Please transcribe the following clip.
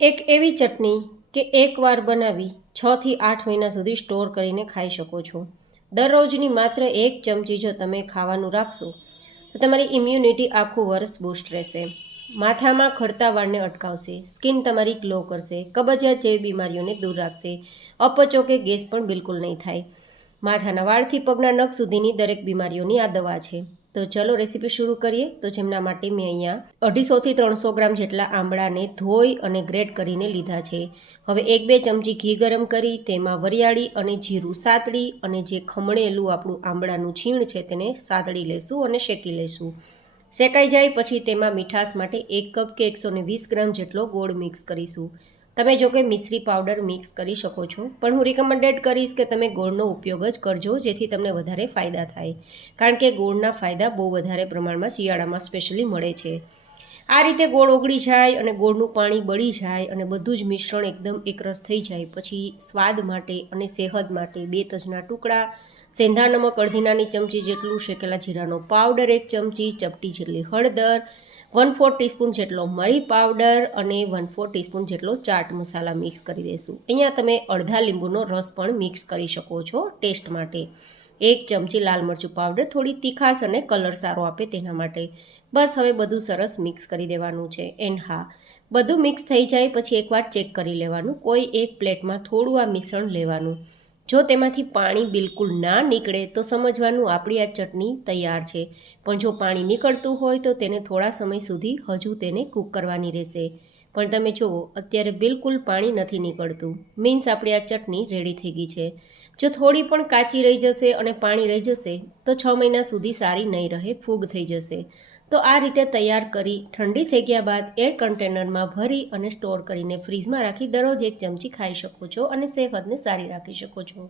એક એવી ચટણી કે એકવાર બનાવી 6 થી 8 મહિના સુધી સ્ટોર કરીને ખાઈ શકો છો. દરરોજની માત્ર એક ચમચી જો તમે ખાવાનું રાખશો તો તમારી ઇમ્યુનિટી આખું વર્ષ બૂસ્ટ રહેશે. માથામાં ખરતા વાળને અટકાવશે, સ્કિન તમારી ગ્લો કરશે, કબજિયાત જેવી બીમારીઓને દૂર રાખશે, અપચો કે ગેસ પણ બિલકુલ નહીં થાય. માથાના વાળથી પગના નખ સુધીની દરેક બીમારીઓની આ દવા છે. તો ચલો રેસીપી શરૂ કરીએ. તો જેમના માટે મેં અહીંયા 250 થી 300 ગ્રામ જેટલા આંબળાને ધોઈ અને ગ્રેટ કરીને લીધા છે. હવે 1-2 ચમચી ઘી ગરમ કરી તેમાં વરિયાળી અને જીરું સાતળી અને જે ખમણેલું આપણું આંબળાનું છીણ છે તેને સાતળી લેશું અને શેકી લેશું. શેકાઈ જાય પછી તેમાં મીઠાશ માટે 1 કપ કે 120 ગ્રામ જેટલો ગોળ મિક્સ કરીશું. તમે જો કે મિશ્રી પાવડર મિક્સ કરી શકો છો, પણ હું રિકમેન્ડેડ કરીશ કે તમે ગોળનો ઉપયોગ જ કરજો, જેથી તમને વધારે ફાયદા થાય. કારણ કે ગોળના ફાયદા બહુ વધારે પ્રમાણમાં શિયાળામાં સ્પેશિયલી મળે છે. આ રીતે ગોળ ઓગળી જાય અને ગોળનું પાણી બળી જાય અને બધું જ મિશ્રણ એકદમ એકરસ થઈ જાય પછી સ્વાદ માટે અને સેહત માટે 2 તજના ટુકડા, સેંધા નમક અડધી નાની ચમચી જેટલું, શેકેલા જીરાનો પાવડર 1 ચમચી, ચપટી જેટલી હળદર, 1/4 ટીસ્પૂન જેટલો મરી પાવડર અને 1/4 ટીસ્પૂન જેટલો ચાટ મસાલા મિક્સ કરી દઈશું. અહીંયા તમે અડધા લીંબુનો રસ પણ મિક્સ કરી શકો છો ટેસ્ટ માટે. 1 ચમચી લાલ મરચું પાવડર, થોડી તીખાશ અને કલર સારો આપે તેના માટે. બસ હવે બધું સરસ મિક્સ કરી દેવાનું છે. એન્ડ હા, બધું મિક્સ થઈ જાય પછી એકવાર ચેક કરી લેવાનું. કોઈ એક પ્લેટમાં થોડું આ મિશ્રણ લેવાનું. જો તેમાંથી પાણી બિલકુલ ના નીકળે તો સમજવાનું આપણી આ ચટણી તૈયાર છે. પણ જો પાણી નીકળતું હોય તો તેને થોડા સમય સુધી હજુ તેને કૂક કરવાની રહેશે. પણ તમે જુઓ અત્યારે બિલકુલ પાણી નથી નીકળતું, મીન્સ આપણી આ ચટણી રેડી થઈ ગઈ છે. જો થોડી પણ કાચી રહી જશે અને પાણી રહી જશે તો 6 મહિના સુધી સારી નહીં રહે, ફૂગ થઈ જશે. તો આ રીતે તૈયાર કરી ઠંડી થઈ ગયા બાદ એર કન્ટેનરમાં ભરી અને સ્ટોર કરીને ફ્રીજમાં રાખી દરરોજ 1 ચમચી ખાઈ શકો છો અને સેહતને સારી રાખી શકો છો.